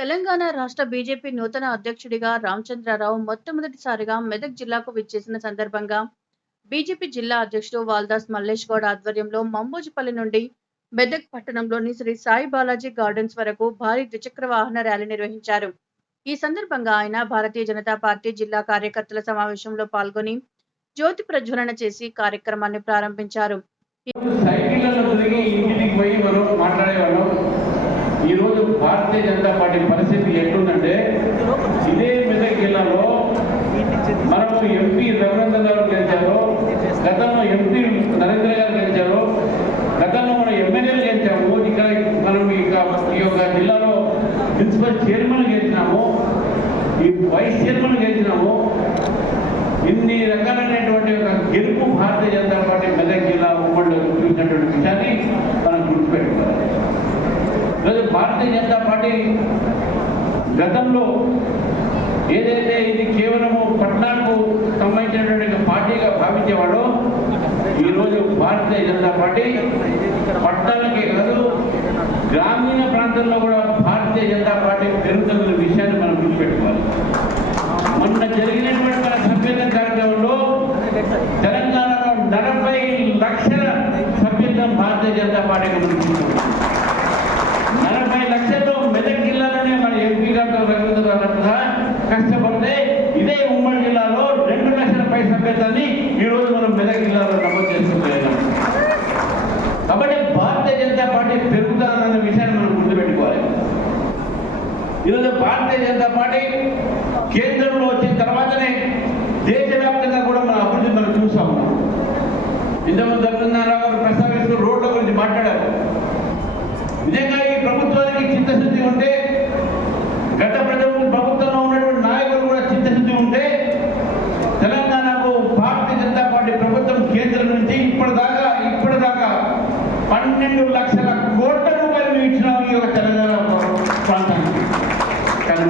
తెలంగాణ రాష్ట్ర బీజేపీ నూతన అధ్యక్షుడిగా రామచంద్రరావు మొట్టమొదటిసారిగా మెదక్ జిల్లాకు విచ్చేసిన సందర్భంగా బీజేపీ జిల్లా అధ్యక్షుడు వాల్దాస్ మల్లేష్ గౌడ్ ఆధ్వర్యంలో మంబోజిపల్లి నుండి మెదక్ పట్టణంలోని శ్రీ సాయి బాలాజీ గార్డెన్స్ వరకు భారీ ద్విచక్ర వాహన ర్యాలీ నిర్వహించారు. ఈ సందర్భంగా ఆయన భారతీయ జనతా పార్టీ జిల్లా కార్యకర్తల సమావేశంలో పాల్గొని జ్యోతి ప్రజ్వలన చేసి కార్యక్రమాన్ని ప్రారంభించారు. ఈ రోజు భారతీయ జనతా పార్టీ పరిస్థితి ఎట్లుందంటే, ఇదే మెదక్ జిల్లాలో మనము ఎంపీ రఘునందన్ గారు గెలిచారు, గతంలో ఎంపీ నరేంద్ర గారు గెలిచారు, గతంలో మనం ఎమ్మెల్యేలు గెలిచాము, ఇక్కడ మనం ఈ యొక్క జిల్లాలో ప్రిన్సిపల్ చైర్మన్ గెలిచినాము, ఈ వైస్ చైర్మన్ గెలిచినాము. ఇన్ని రకాలైనటువంటి ఒక గెలుపు భారతీయ జనతా పార్టీ మెదక్ జిల్లా ఉమ్మడిలో చూసినటువంటి విషయాన్ని మనం గుర్తుపెట్టుకోవాలి. ఈరోజు భారతీయ జనతా పార్టీ గతంలో ఏదైతే ఇది కేవలము పట్టణాలకు సంబంధించినటువంటి పార్టీగా భావించేవాడో, ఈరోజు భారతీయ జనతా పార్టీ పట్టణాలకే కాదు గ్రామీణ ప్రాంతంలో కూడా భారతీయ జనతా పార్టీ పెరుగుతున్న విషయాన్ని మనం గుర్తుపెట్టుకోవాలి. మొన్న జరిగినటువంటి మన సభ్యత్వ కార్యక్రమంలో తెలంగాణలో 40 లక్షల సభ్యత్వం భారతీయ జనతా పార్టీకి గురించింది. 40 లక్షల్లో మెదక్ జిల్లాలోనే మన ఎంపీ గారు కష్టపడితే ఇదే ఉమ్మడి జిల్లాలో 2 లక్షల పై సభ్యత్వాన్ని ఈరోజు మనం మెదక్ జిల్లాలో నమోదు చేసుకుంటున్నాం. కాబట్టి భారతీయ జనతా పార్టీ పెరుగుతారన్న విషయాన్ని మనం గుర్తుపెట్టుకోవాలి. ఈరోజు భారతీయ జనతా పార్టీ కేంద్రంలో వచ్చిన తర్వాతనే దేశవ్యాప్తంగా కూడా మన అభివృద్ధి మనం చూస్తా ఉన్నాం. ఇంతకుముందు దత్తనారాయణ గారు ప్రస్తావిస్తూ రోడ్ల గురించి మాట్లాడారు. నిజంగా ఈ ప్రభుత్వానికి చిత్తశుద్ధి ఉంటే, గత ప్రభుత్వంలో ఉన్నటువంటి నాయకులు కూడా చిత్తశుద్ధి ఉంటే, తెలంగాణకు భారతీయ జనతా పార్టీ ప్రభుత్వం కేంద్రం నుంచి ఇప్పటిదాకా 12 లక్షల కోట్ల రూపాయలు ఇచ్చినాము ఈ యొక్క తెలంగాణ ప్రాంతానికి. కానీ